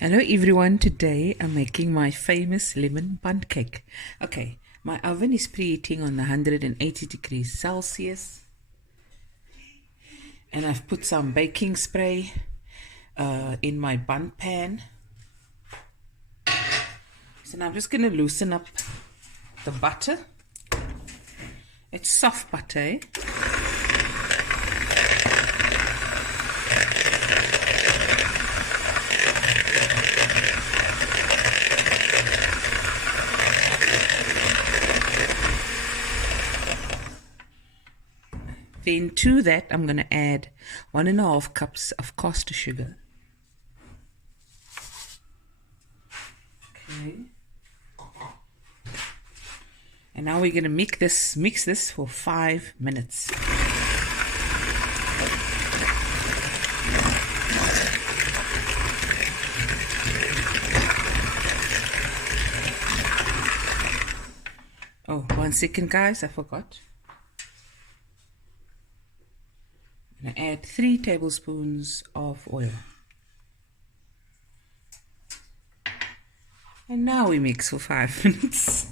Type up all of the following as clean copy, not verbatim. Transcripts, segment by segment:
Hello everyone, today I'm making my famous lemon bundt cake. Okay, my oven is preheating on 180 degrees Celsius and I've put some baking spray in my bundt pan. So now I'm just going to loosen up the butter. It's soft butter, eh? Then to that, I'm going to add 1.5 cups of caster sugar. Okay. And now we're going to mix this for 5 minutes. Oh, 1 second, guys, I forgot. I'm going to add 3 tablespoons of oil. And now we mix for 5 minutes.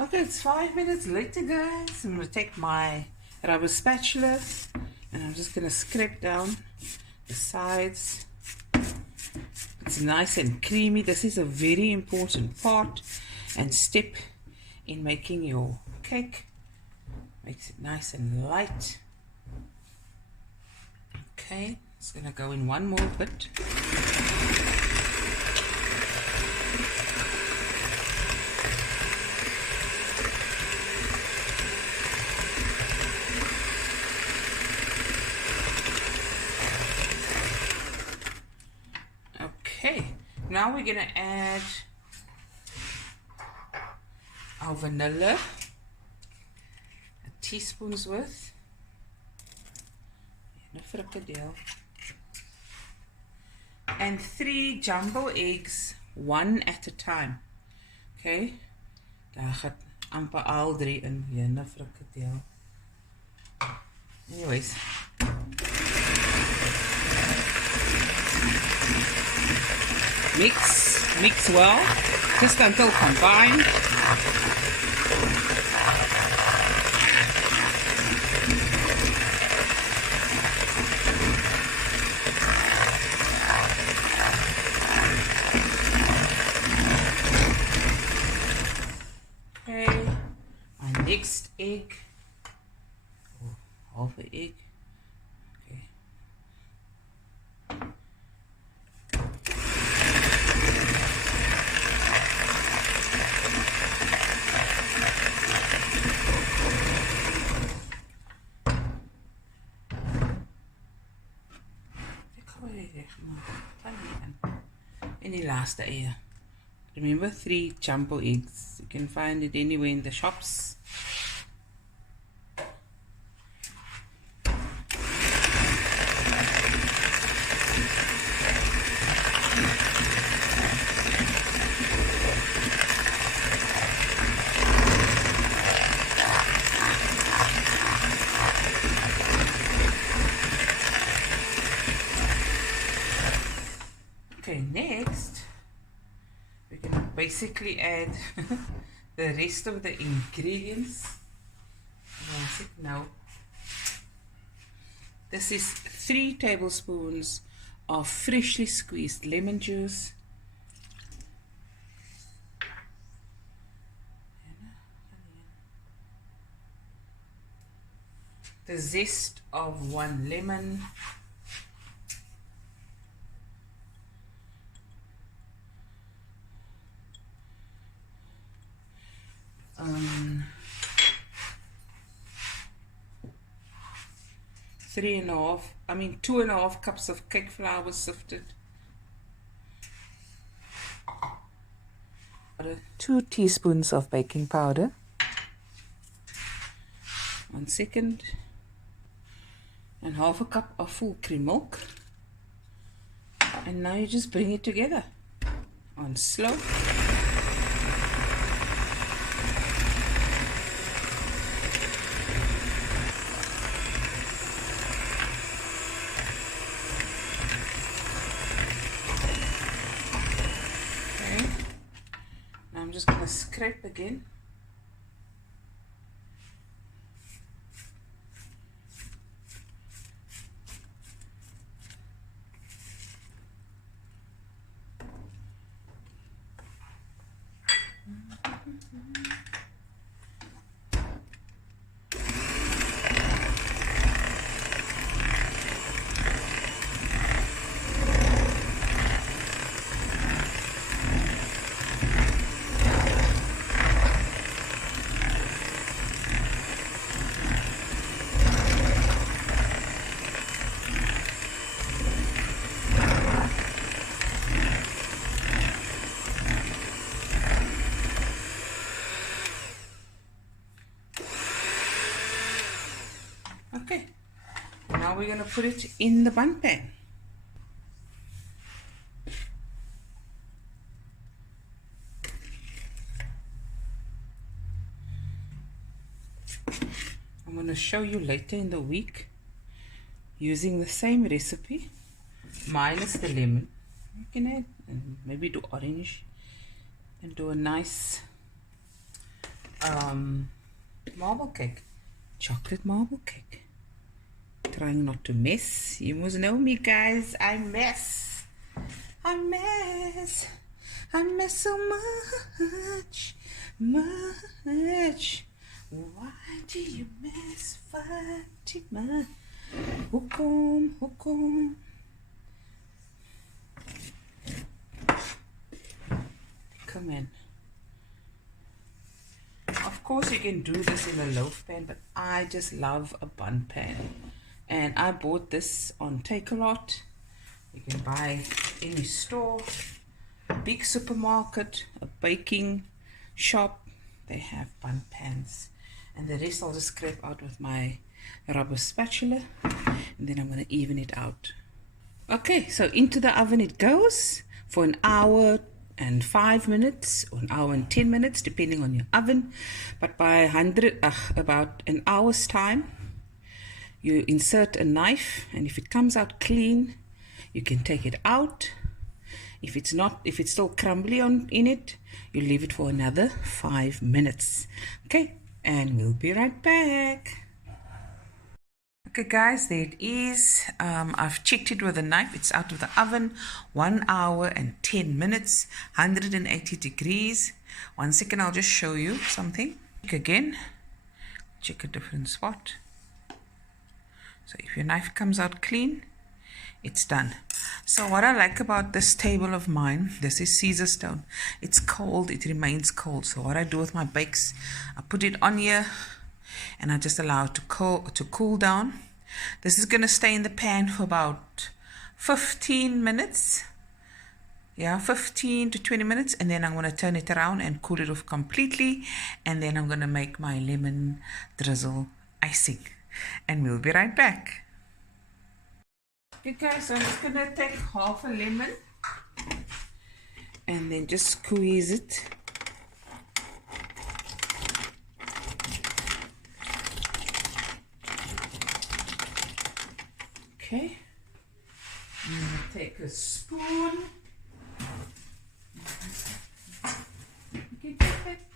Okay, it's 5 minutes later, guys. I'm going to take my rubber spatula and I'm just going to scrape down the sides. It's nice and creamy. This is a very important part and step in making your cake. Makes it nice and light. Okay, it's gonna go in one more bit. Okay, now we're gonna add our vanilla, a teaspoon's worth, and a frikadel, and 3 jumbo eggs, 1 at a time. Okay, daar gaat amper al 3 in hier, 'n frikadel. Anyways, mix well, just until combined. Next egg, half an egg. Okay. En die laaste eier. Remember, 3 jumbo eggs. You can find it anywhere in the shops. Okay, next we can basically add the rest of the ingredients. Now, this is 3 tablespoons of freshly squeezed lemon juice, the zest of 1 lemon, two and a half cups of cake flour sifted, 2 teaspoons of baking powder, 1 second, and half a cup of full cream milk. And now you just bring it together on slow. scrape again. Okay, now we're going to put it in the bun pan. I'm going to show you later in the week using the same recipe minus the lemon. You can add and maybe do orange and do a nice marble cake, chocolate marble cake. Trying not to mess. You must know me, guys. I mess. I mess so much. Why do you mess, Fatima? Hukum. Come in. Of course you can do this in a loaf pan, but I just love a bun pan. And I bought this on Take-A-Lot. You can buy any store, a big supermarket, a baking shop. They have bun pans. And the rest I'll just scrape out with my rubber spatula. And then I'm going to even it out. Okay, so into the oven it goes for an hour and 5 minutes, or an hour and 10 minutes, depending on your oven. But by about an hour's time, you insert a knife, and if it comes out clean, you can take it out. If it's still crumbly in it, you leave it for another 5 minutes. Okay, and we'll be right back. Okay guys, there it is. I've checked it with a knife. It's out of the oven, 1 hour and 10 minutes, 180 degrees. 1 second, I'll just show you something. Check again, check a different spot. So if your knife comes out clean, it's done. So what I like about this table of mine, this is Caesar stone. It's cold, it remains cold. So what I do with my bakes, I put it on here and I just allow it to cool down. This is going to stay in the pan for about 15 minutes. Yeah, 15 to 20 minutes, and then I'm going to turn it around and cool it off completely, and then I'm going to make my lemon drizzle icing. And we'll be right back. Okay, so I'm just going to take half a lemon and then just squeeze it. Okay, I'm going to take a spoon. Okay, perfect.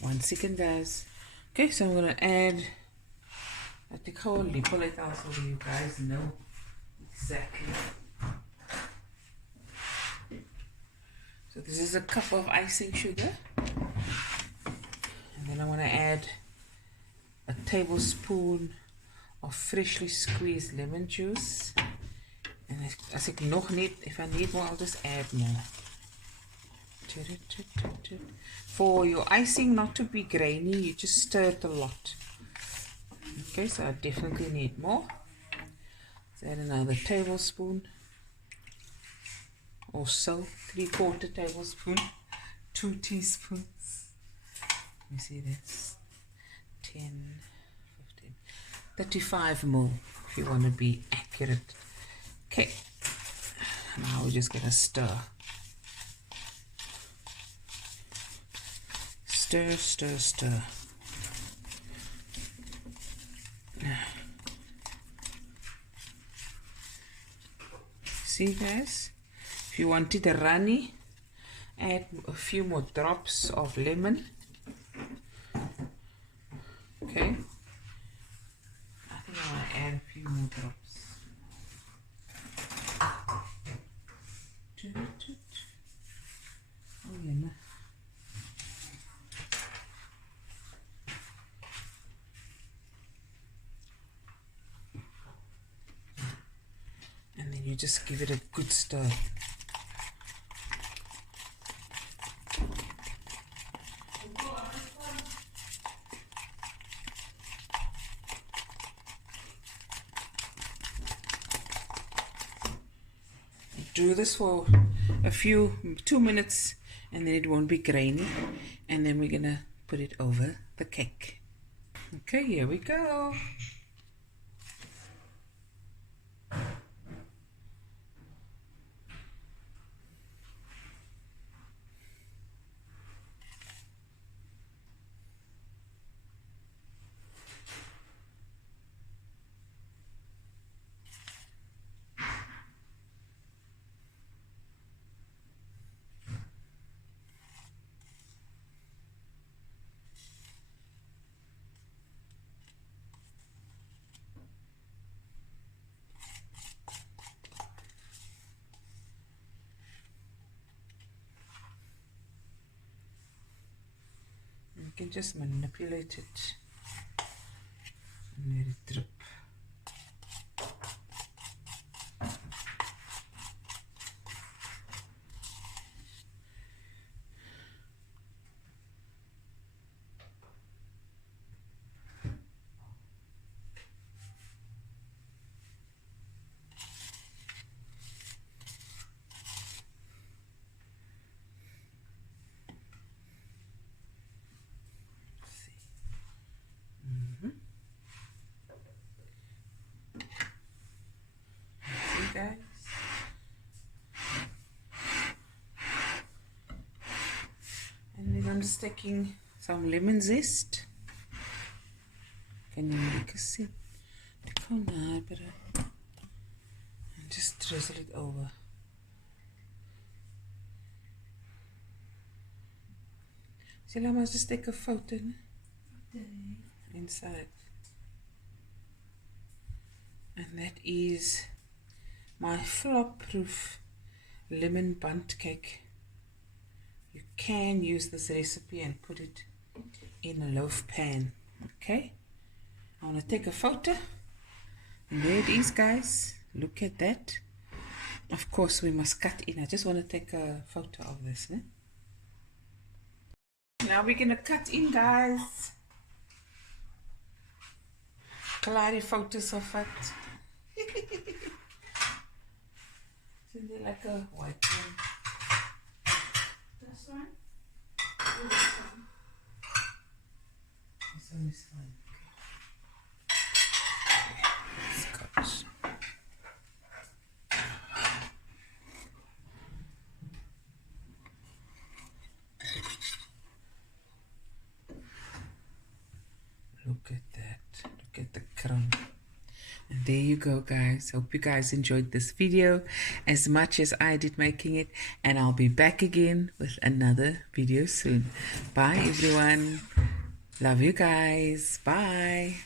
One second, guys. Okay, so I'm going to add, I think I'll pull it out so you guys know exactly. So this is a cup of icing sugar. And then I want to add a tablespoon of freshly squeezed lemon juice. And as ik nog need, if I need more, I'll just add more. For your icing not to be grainy, you just stir it a lot. Okay, so I definitely need more. Let's add another tablespoon or so, 3/4 tablespoon, 2 teaspoons. Let me see this, 10, 15, 35 ml if you want to be accurate. Okay, now we're just gonna stir. Stir, stir, stir. See guys, if you want it runny, add a few more drops of lemon. Okay, I think I want to add a few more drops. Oh yeah, no. And then you just give it a good stir. Do this for a few 2 minutes and then it won't be grainy, and then we're gonna put it over the cake. Okay, here we go. You can just manipulate it and let it drip. Guys, and then I'm just taking some lemon zest. Can you see? And just drizzle it over. So I must just take a photo inside, and that is my flop-proof lemon bundt cake. You can use this recipe and put it in a loaf pan. Okay, I want to take a photo, and there it is guys. Look at that. Of course we must cut in. I just want to take a photo of this. Now we're gonna cut in guys. Clary photos of it. Isn't it like a white one? This one? Oh, this one. This one is fine. Okay. Scotch. Look at that. Look at the crumb. And there you go guys. Hope you guys enjoyed this video as much as I did making it, and I'll be back again with another video soon. Bye everyone. Love you guys. Bye.